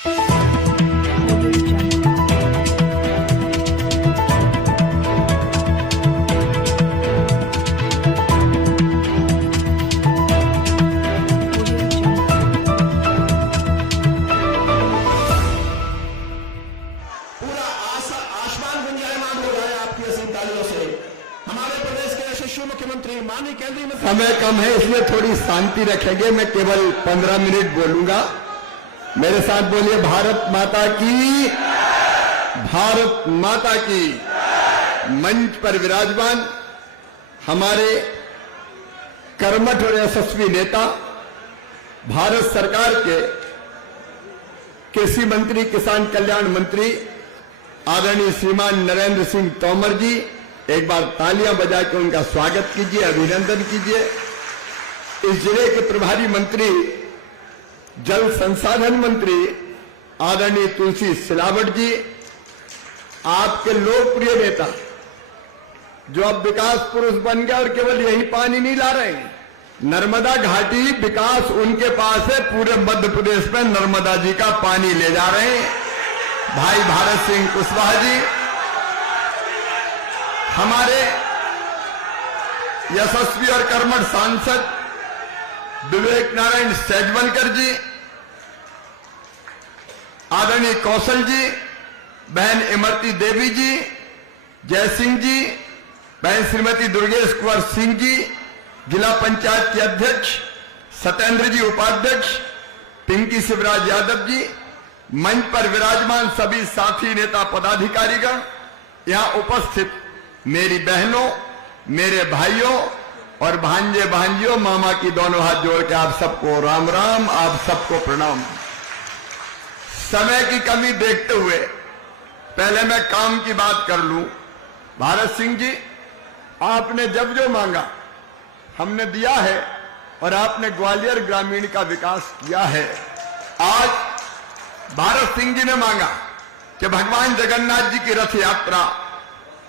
मुख्यमंत्री माननीय केंद्रीय मंत्री। समय कम है इसलिए थोड़ी शांति रखेंगे। मैं केवल 15 मिनट बोलूंगा। मेरे साथ बोलिए भारत माता की, भारत माता की। मंच पर विराजमान हमारे कर्मठ और यशस्वी नेता, भारत सरकार के कृषि मंत्री, किसान कल्याण मंत्री आदरणीय श्रीमान नरेंद्र सिंह तोमर जी, एक बार तालियां बजा के उनका स्वागत कीजिए, अभिनंदन कीजिए। इस जिले के प्रभारी मंत्री, जल संसाधन मंत्री आदरणीय तुलसी सिलावट जी, आपके लोकप्रिय नेता जो अब विकास पुरुष बन गए और केवल यही पानी नहीं ला रहे हैं, नर्मदा घाटी विकास उनके पास है। पूरे मध्य प्रदेश में नर्मदा जी का पानी ले जा रहे हैं भाई भारत सिंह कुशवाहा जी। हमारे यशस्वी और कर्मठ सांसद विवेक नारायण सेजवलकर जी, आदरणीय कौशल जी, बहन इमरती देवी जी, जय सिंह जी, बहन श्रीमती दुर्गेश कुंवर सिंह जी, जिला पंचायत के अध्यक्ष सत्येंद्र जी उपाध्यक्ष, पिंकी शिवराज यादव जी, मंच पर विराजमान सभी साथी नेता पदाधिकारीगण, यहां उपस्थित मेरी बहनों, मेरे भाइयों और भांजे भांजियों, मामा की दोनों हाथ जोड़ के आप सबको राम राम, आप सबको प्रणाम। समय की कमी देखते हुए पहले मैं काम की बात कर लूं। भारत सिंह जी, आपने जब जो मांगा हमने दिया है और आपने ग्वालियर ग्रामीण का विकास किया है। आज भारत सिंह जी ने मांगा कि भगवान जगन्नाथ जी की रथ यात्रा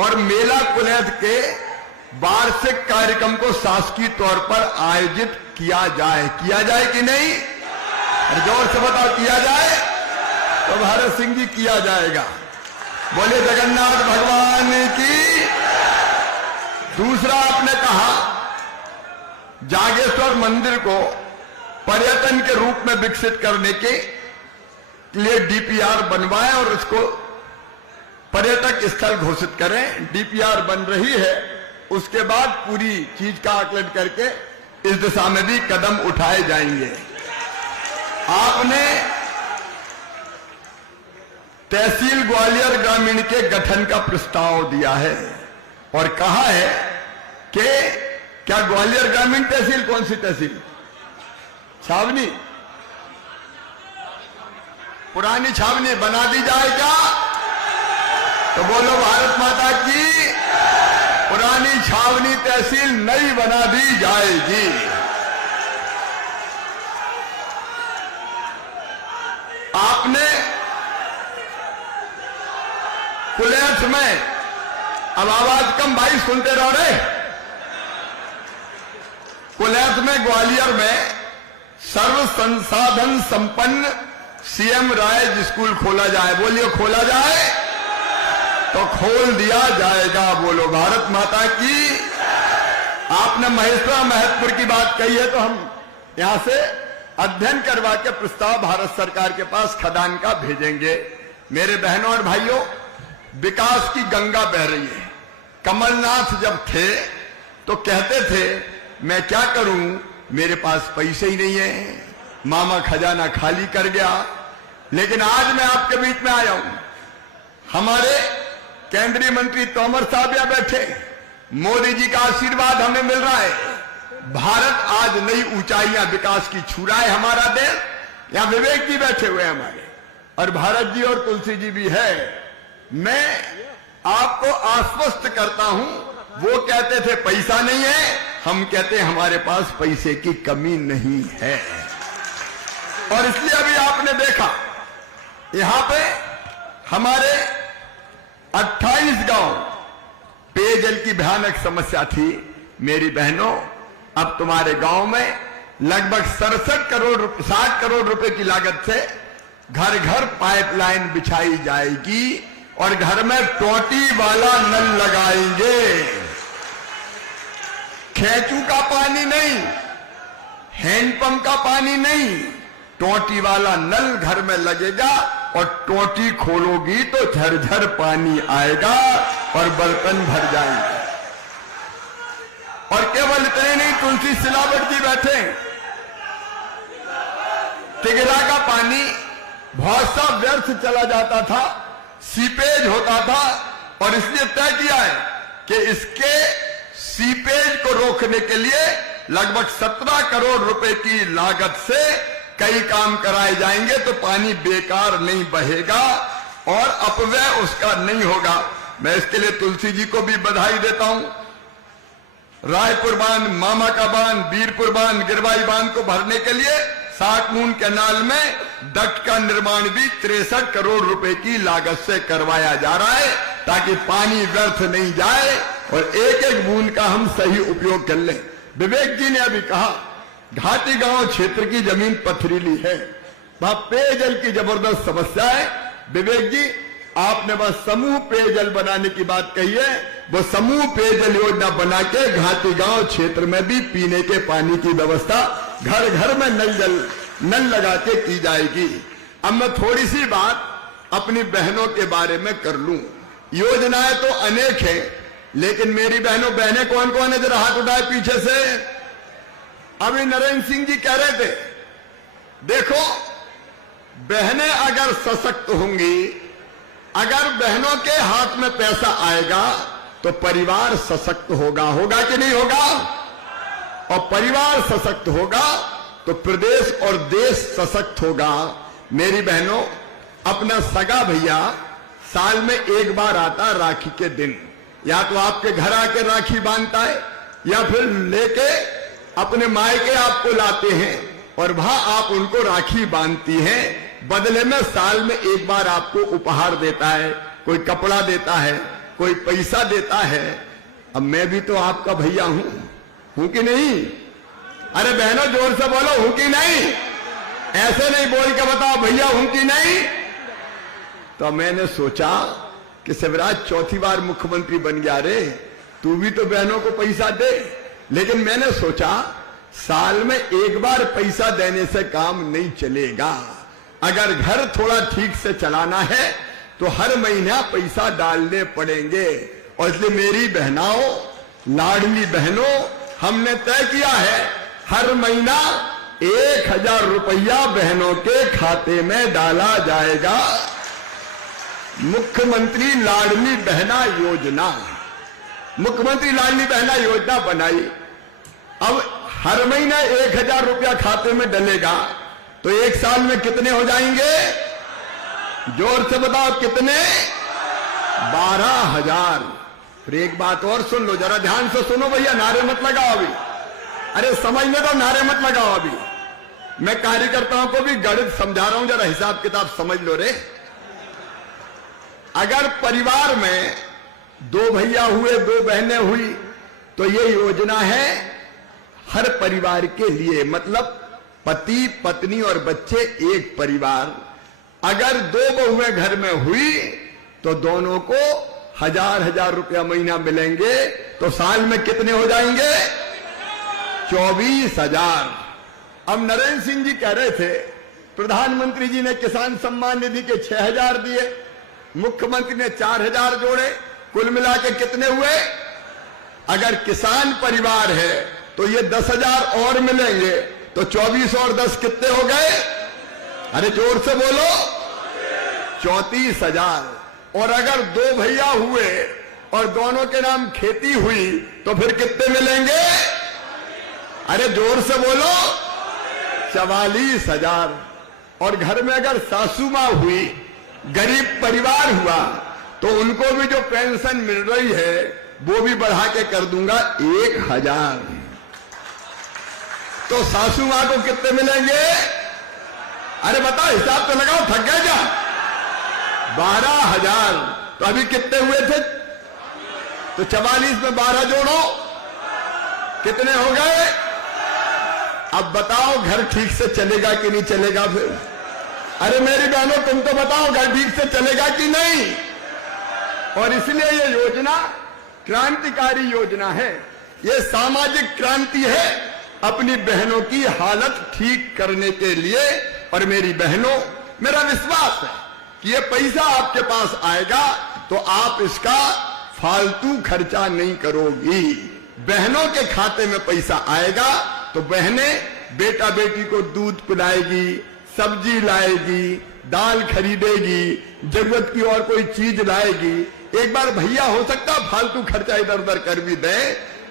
और मेला कुलैद के वार्षिक कार्यक्रम को शासकीय तौर पर आयोजित किया जाए। किया जाए कि नहीं? जोर से बताओ, किया जाए? तो भारत सिंह जी किया जाएगा। बोले जगन्नाथ भगवान की। दूसरा, आपने कहा जागेश्वर मंदिर को पर्यटन के रूप में विकसित करने के लिए डीपीआर बनवाएं और उसको पर्यटक स्थल घोषित करें। डीपीआर बन रही है, उसके बाद पूरी चीज का आकलन करके इस दिशा में भी कदम उठाए जाएंगे। आपने तहसील ग्वालियर ग्रामीण के गठन का प्रस्ताव दिया है और कहा है कि क्या ग्वालियर ग्रामीण तहसील, कौन सी तहसील? छावनी, पुरानी छावनी बना दी जाए क्या? तो बोलो भारत माता की। पुरानी छावनी तहसील नई बना दी जाएगी। आपने कुलैथ में, अब आवाज कम भाई, सुनते रहो रे। कुलैथ में, ग्वालियर में सर्व संसाधन संपन्न सीएम राय स्कूल खोला जाए। बोलिए खोला जाए तो खोल दिया जाएगा। बोलो भारत माता की। आपने महेश्वरा महतपुर की बात कही है तो हम यहां से अध्ययन करवा के प्रस्ताव भारत सरकार के पास खदान का भेजेंगे। मेरे बहनों और भाइयों, विकास की गंगा बह रही है। कमलनाथ जब थे तो कहते थे मैं क्या करूं, मेरे पास पैसे ही नहीं है, मामा खजाना खाली कर गया। लेकिन आज मैं आपके बीच में आया हूं। हमारे केंद्रीय मंत्री तोमर साहब यहां बैठे, मोदी जी का आशीर्वाद हमें मिल रहा है। भारत आज नई ऊंचाइयां विकास की छू रहा है। हमारा देश, यहां विवेक जी बैठे हुए हैं हमारे, और भारत जी और तुलसी जी भी है। मैं आपको आश्वस्त करता हूं, वो कहते थे पैसा नहीं है, हम कहते हैं हमारे पास पैसे की कमी नहीं है। और इसलिए अभी आपने देखा यहां पे हमारे 28 गांव पेयजल की भयानक समस्या थी। मेरी बहनों, अब तुम्हारे गांव में लगभग 60 करोड़ रुपए की लागत से घर घर पाइपलाइन बिछाई जाएगी और घर में टोटी वाला नल लगाएंगे। खेचू का पानी नहीं, हैंडपंप का पानी नहीं, टोटी वाला नल घर में लगेगा और टोटी खोलोगी तो झरझर पानी आएगा और बर्तन भर जाएंगे। और केवल इतने नहीं, तुलसी सिलावट जी बैठे, तिगरा का पानी बहुत सा व्यर्थ चला जाता था, सीपेज होता था, और इसलिए तय किया है कि इसके सीपेज को रोकने के लिए लगभग 17 करोड़ रुपए की लागत से कई काम कराए जाएंगे, तो पानी बेकार नहीं बहेगा और अपव्यय उसका नहीं होगा। मैं इसके लिए तुलसी जी को भी बधाई देता हूं। रायपुर बांध, मामा का बांध, वीरपुर बांध, गिरवाई बांध को भरने के लिए 60 मून कैनाल में डक्ट का निर्माण भी 63 करोड़ रुपए की लागत से करवाया जा रहा है, ताकि पानी व्यर्थ नहीं जाए और एक एक बूंद का हम सही उपयोग कर लें। विवेक जी ने अभी कहा घाटी गांव क्षेत्र की जमीन पथरीली है, वहां पेयजल की जबरदस्त समस्या है। विवेक जी, आपने बस समूह पेयजल बनाने की बात कही है, वो समूह पेयजल योजना बना के घाटी गांव क्षेत्र में भी पीने के पानी की व्यवस्था घर घर में नल लगा के की जाएगी। अब मैं थोड़ी सी बात अपनी बहनों के बारे में कर लूं। योजनाएं तो अनेक हैं, लेकिन मेरी बहनें कौन कौन है, जरा हाथ उठाए पीछे से। अभी नरेंद्र सिंह जी कह रहे थे, देखो बहनें अगर सशक्त होंगी, अगर बहनों के हाथ में पैसा आएगा तो परिवार सशक्त होगा कि नहीं होगा? और परिवार सशक्त होगा तो प्रदेश और देश सशक्त होगा। मेरी बहनों, अपना सगा भैया साल में एक बार आता राखी के दिन, या तो आपके घर आके राखी बांधता है या फिर लेके अपने मायके आपको लाते हैं और वहां आप उनको राखी बांधती हैं। बदले में साल में एक बार आपको उपहार देता है, कोई कपड़ा देता है, कोई पैसा देता है। अब मैं भी तो आपका भैया हूं कि नहीं? अरे बहनों जोर से बोलो, हूं कि नहीं? ऐसे नहीं बोल के बताओ भैया हूं कि नहीं। तो मैंने सोचा कि शिवराज चौथी बार मुख्यमंत्री बन गया रे, तू भी तो बहनों को पैसा दे। लेकिन मैंने सोचा साल में एक बार पैसा देने से काम नहीं चलेगा, अगर घर थोड़ा ठीक से चलाना है तो हर महीना पैसा डालने पड़ेंगे। और इसलिए मेरी बहनाओं, लाडली बहनों, हमने तय किया है हर महीना 1000 रुपया बहनों के खाते में डाला जाएगा। मुख्यमंत्री लाडली बहना योजना, मुख्यमंत्री लाडली बहना योजना बनाई। अब हर महीना 1000 रुपया खाते में डलेगा तो एक साल में कितने हो जाएंगे? जोर से बताओ कितने? 12,000। फिर एक बात और सुन लो, जरा ध्यान से सुनो भैया, नारे मत लगाओ अभी। अरे समझने दो, नारे मत लगाओ अभी। मैं कार्यकर्ताओं को भी गणित समझा रहा हूं, जरा हिसाब किताब समझ लो रे। अगर परिवार में 2 भैया हुए, 2 बहनें हुई, तो ये योजना है हर परिवार के लिए, मतलब पति पत्नी और बच्चे एक परिवार। अगर 2 बहुएं घर में हुई तो दोनों को 1000 रुपया महीना मिलेंगे, तो साल में कितने हो जाएंगे? 24,000। अब नरेंद्र सिंह जी कह रहे थे प्रधानमंत्री जी ने किसान सम्मान निधि के 6,000 दिए, मुख्यमंत्री ने 4,000 जोड़े, कुल मिला के कितने हुए? अगर किसान परिवार है तो ये 10,000 और मिलेंगे, तो 24 और 10 कितने हो गए? अरे जोर से बोलो, 34,000। और अगर 2 भैया हुए और दोनों के नाम खेती हुई तो फिर कितने मिलेंगे? अरे जोर से बोलो, 44,000। और घर में अगर सासू मां हुई, गरीब परिवार हुआ, तो उनको भी जो पेंशन मिल रही है वो भी बढ़ा के कर दूंगा 1,000। तो सासू मां को कितने मिलेंगे? अरे बताओ, हिसाब तो लगाओ, थक गए क्या? 12,000। तो अभी कितने हुए थे? तो 44 में 12 जोड़ो, कितने हो गए? अब बताओ घर ठीक से चलेगा कि नहीं चलेगा? फिर अरे मेरी बहनों, तुम तो बताओ घर ठीक से चलेगा कि नहीं। और इसलिए ये योजना क्रांतिकारी योजना है, ये सामाजिक क्रांति है अपनी बहनों की हालत ठीक करने के लिए। और मेरी बहनों, मेरा विश्वास है कि ये पैसा आपके पास आएगा तो आप इसका फालतू खर्चा नहीं करोगी। बहनों के खाते में पैसा आएगा तो बहनें बेटा बेटी को दूध पिलाएगी, सब्जी लाएगी, दाल खरीदेगी, जरूरत की और कोई चीज लाएगी। एक बार भैया हो सकता फालतू खर्चा इधर उधर कर भी दे,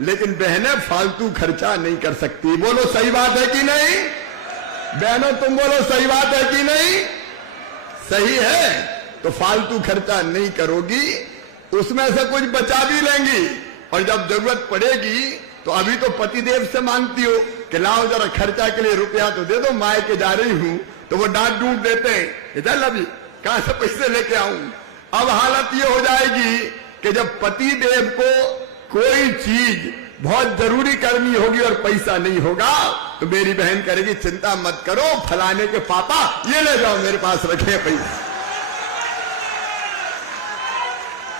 लेकिन बहनें फालतू खर्चा नहीं कर सकती। बोलो सही बात है कि नहीं? बहनों तुम बोलो सही बात है कि नहीं? सही है तो फालतू खर्चा नहीं करोगी, उसमें से कुछ बचा भी लेंगी। और जब जरूरत पड़ेगी तो अभी तो पतिदेव से मांगती हो कि लाओ जरा खर्चा के लिए रुपया तो दे दो, माए के जा रही हूं, तो वो डांट डूट देते हैं, चल अभी कहां से पैसे लेके आऊं। अब हालत ये हो जाएगी कि जब पतिदेव को कोई चीज बहुत जरूरी करनी होगी और पैसा नहीं होगा तो मेरी बहन करेगी, चिंता मत करो फलाने के पापा ये ले जाओ, मेरे पास रखे पैसा।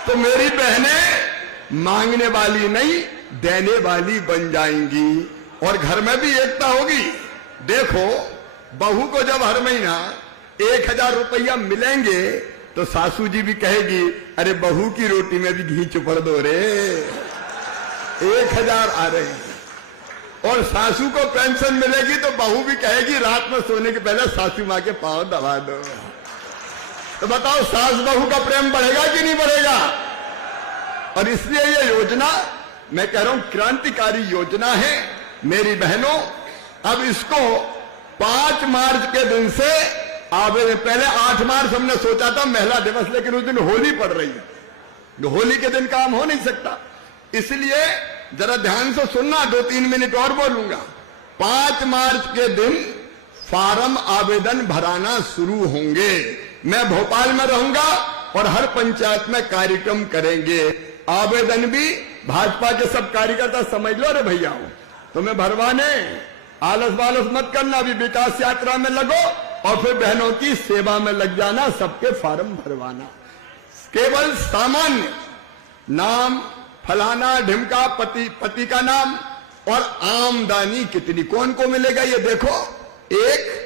तो मेरी बहनें मांगने वाली नहीं, देने वाली बन जाएंगी। और घर में भी एकता होगी। देखो, बहू को जब हर महीना 1000 रुपया मिलेंगे तो सासू जी भी कहेगी, अरे बहू की रोटी में भी घी चुपड़ दो रे, 1000 आ रहे हैं। और सासू को पेंशन मिलेगी तो बहू भी कहेगी, रात में सोने के पहले सासू माँ के पांव दबा दो। तो बताओ, सास बहू का प्रेम बढ़ेगा कि नहीं बढ़ेगा? और इसलिए ये योजना, मैं कह रहा हूं, क्रांतिकारी योजना है मेरी बहनों। अब इसको 5 मार्च के दिन से पहले 8 मार्च हमने सोचा था महिला दिवस, लेकिन उस दिन होली पड़ रही है, होली के दिन काम हो नहीं सकता। इसलिए जरा ध्यान से सुनना, 2-3 मिनट और बोलूंगा। 5 मार्च के दिन फार्म आवेदन भराना शुरू होंगे। मैं भोपाल में रहूंगा और हर पंचायत में कार्यक्रम करेंगे। आवेदन भी भाजपा के सब कार्यकर्ता समझ लो रे भैया, तुम्हें भरवाने, आलस बालस मत करना, अभी विकास यात्रा में लगो और फिर बहनों की सेवा में लग जाना, सबके फार्म भरवाना। केवल सामान्य नाम, फलाना ढिमका, पति का नाम और आमदनी कितनी कौन को मिलेगा ये देखो। एक,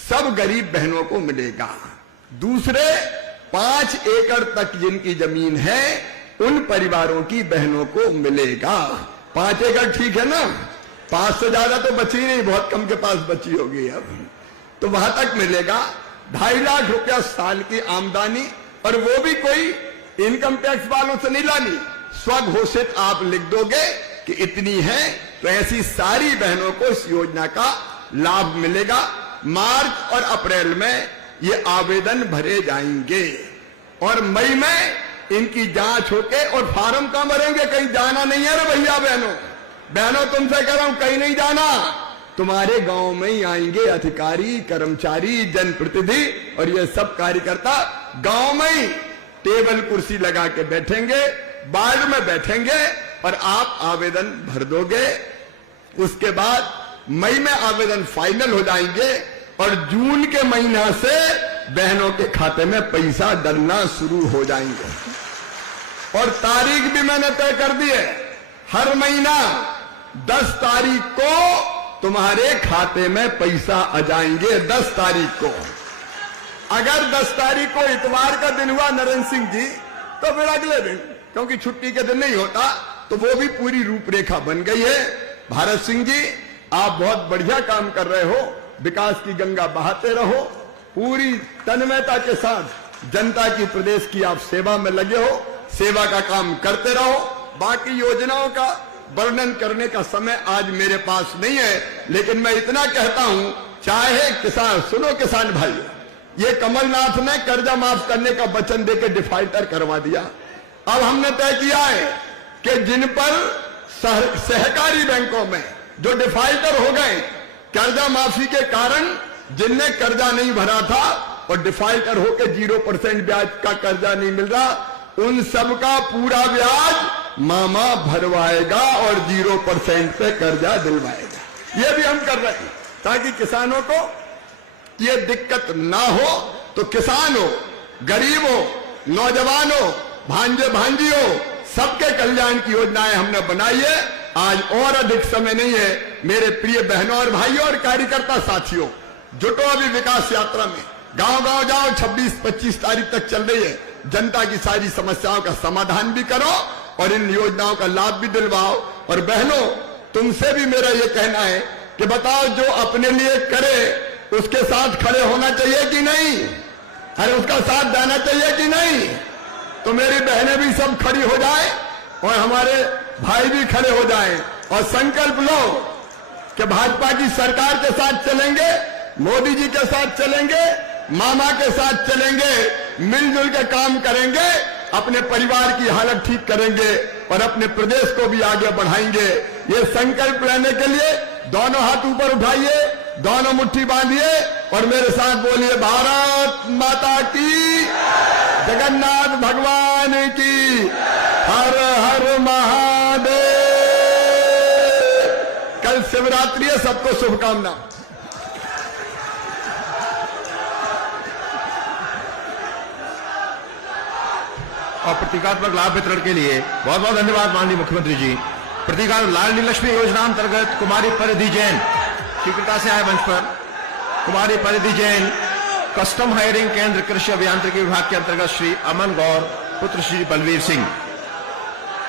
सब गरीब बहनों को मिलेगा। दूसरे, 5 एकड़ तक जिनकी जमीन है उन परिवारों की बहनों को मिलेगा। 5 एकड़ ठीक है ना, 5 से ज्यादा तो बची नहीं, बहुत कम के पास बची होगी अब, तो वहां तक मिलेगा। 2.5 लाख रुपया साल की आमदनी, और वो भी कोई इनकम टैक्स वालों से नहीं लानी, स्वघोषित आप लिख दोगे कि इतनी है, तो ऐसी सारी बहनों को इस योजना का लाभ मिलेगा। मार्च और अप्रैल में ये आवेदन भरे जाएंगे और मई में इनकी जांच होके और फार्म कहां भरेंगे, कहीं जाना नहीं है रे भैया बहनों तुमसे कह रहा हूं, कहीं नहीं जाना, तुम्हारे गांव में ही आएंगे अधिकारी, कर्मचारी, जनप्रतिनिधि और ये सब कार्यकर्ता गांव में ही टेबल कुर्सी लगा के बैठेंगे, वार्ड में बैठेंगे और आप आवेदन भर दोगे। उसके बाद मई में आवेदन फाइनल हो जाएंगे और जून के महीना से बहनों के खाते में पैसा डलना शुरू हो जाएंगे। और तारीख भी मैंने तय कर दी है, हर महीना 10 तारीख को तुम्हारे खाते में पैसा आ जाएंगे। 10 तारीख को, अगर 10 तारीख को इतवार का दिन हुआ नरेंद्र सिंह जी, तो फिर अगले दिन, क्योंकि छुट्टी के दिन नहीं होता, तो वो भी पूरी रूपरेखा बन गई है। भारत सिंह जी, आप बहुत बढ़िया काम कर रहे हो, विकास की गंगा बहाते रहो, पूरी तन्मयता के साथ जनता की, प्रदेश की आप सेवा में लगे हो, सेवा का काम करते रहो। बाकी योजनाओं का वर्णन करने का समय आज मेरे पास नहीं है, लेकिन मैं इतना कहता हूं, चाहे किसान, सुनो किसान भाई, ये कमलनाथ ने कर्जा माफ करने का वचन देकर डिफाल्टर करवा दिया। अब हमने तय किया है कि जिन पर सहकारी बैंकों में जो डिफाल्टर हो गए कर्जा माफी के कारण, जिनने कर्जा नहीं भरा था और डिफाल्टर होकर 0% ब्याज का कर्जा नहीं मिल रहा, उन सब का पूरा ब्याज मामा भरवाएगा और 0% पे कर्जा दिलवाएगा। ये भी हम कर रहे हैं ताकि किसानों को ये दिक्कत ना हो तो किसान हो, गरीब हो, नौजवान हो, भांजे भांजी हो, सबके कल्याण की योजनाएं हमने बनाई है। आज और अधिक समय नहीं है मेरे प्रिय बहनों और भाइयों और कार्यकर्ता साथियों, जुटो अभी विकास यात्रा में, गांव गांव जाओ। 26-25 तारीख तक चल रही है। जनता की सारी समस्याओं का समाधान भी करो और इन योजनाओं का लाभ भी दिलवाओ। और बहनों, तुमसे भी मेरा ये कहना है कि बताओ, जो अपने लिए करे उसके साथ खड़े होना चाहिए कि नहीं? अरे उसका साथ देना चाहिए कि नहीं? तो मेरी बहनें भी सब खड़ी हो जाए और हमारे भाई भी खड़े हो जाएं और संकल्प लो कि भाजपा की सरकार के साथ चलेंगे, मोदी जी के साथ चलेंगे, मामा के साथ चलेंगे, मिलजुल के काम करेंगे, अपने परिवार की हालत ठीक करेंगे और अपने प्रदेश को भी आगे बढ़ाएंगे। ये संकल्प लेने के लिए दोनों हाथ ऊपर उठाइए, दोनों मुट्ठी बांधिए और मेरे साथ बोलिए, भारत माता की, जगन्नाथ भगवान की, हर हर महादेव। कल शिवरात्रि है, सबको शुभकामना। और प्रतीकात्मक लाभ वितरण के लिए बहुत बहुत धन्यवाद माननीय मुख्यमंत्री जी। प्रतीकात्मक लाडली लक्ष्मी योजना अंतर्गत कुमारी परिधि जैन शीघ्रता से आए मंच पर। कुमारी परिधि जैन, कस्टम हायरिंग केंद्र कृषि अभियांत्रिकी विभाग के अंतर्गत श्री अमन गौर पुत्र श्री बलवीर सिंह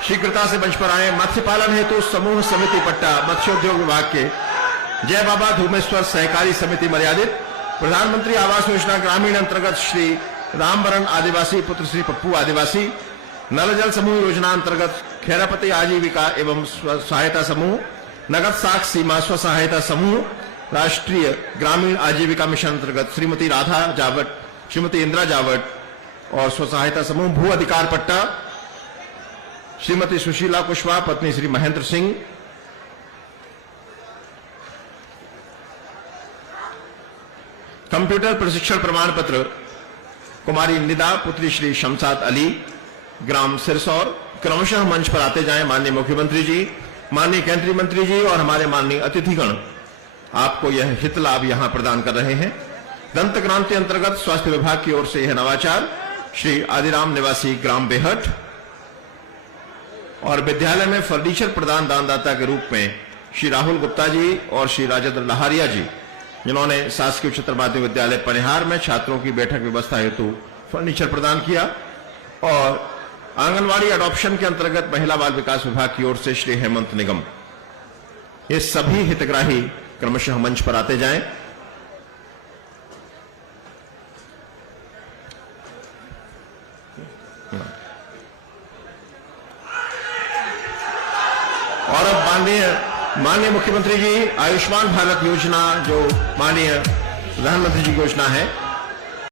शीघ्रता से मंच पर आए। मत्स्य पालन हेतु समूह समिति पट्टा मत्स्योद्योग विभाग के जय बाबा धूमेश्वर सहकारी समिति मर्यादित। प्रधानमंत्री आवास योजना ग्रामीण अंतर्गत श्री रामबरन आदिवासी पुत्र श्री पप्पू आदिवासी। नल जल समूह योजना अंतर्गत खेरापति आजीविका एवं सहायता समूह, नगद साख सीमा स्व सहायता समूह, राष्ट्रीय ग्रामीण आजीविका मिशन अंतर्गत श्रीमती राधा जावट, श्रीमती इंदिरा जावट और स्व सहायता समूह। भू अधिकार पट्टा श्रीमती सुशीला कुशवाहा पत्नी श्री महेंद्र सिंह। कंप्यूटर प्रशिक्षण प्रमाण पत्र कुमारी निदा पुत्री श्री शमशाद अली, ग्राम सिरसौर। क्रमशः मंच पर आते जाएं माननीय मुख्यमंत्री जी, माननीय केंद्रीय मंत्री जी और हमारे माननीय अतिथिगण आपको यह हित लाभ यहां प्रदान कर रहे हैं। दंत क्रांति अंतर्गत स्वास्थ्य विभाग की ओर से यह नवाचार श्री आदिराम निवासी ग्राम बेहट। और विद्यालय में फर्नीचर प्रदान दानदाता के रूप में श्री राहुल गुप्ता जी और श्री राजेंद्र लहारिया जी, जिन्होंने शासकीय उच्चतर माध्यमिक विद्यालय पनिहार में छात्रों की बैठक व्यवस्था हेतु फर्नीचर प्रदान किया। और आंगनवाड़ी अडॉप्शन के अंतर्गत महिला बाल विकास विभाग की ओर से श्री हेमंत निगम। ये सभी हितग्राही क्रमशः मंच पर आते जाएं। और अब माननीय मुख्यमंत्री जी, आयुष्मान भारत योजना जो माननीय प्रधानमंत्री जी की योजना है,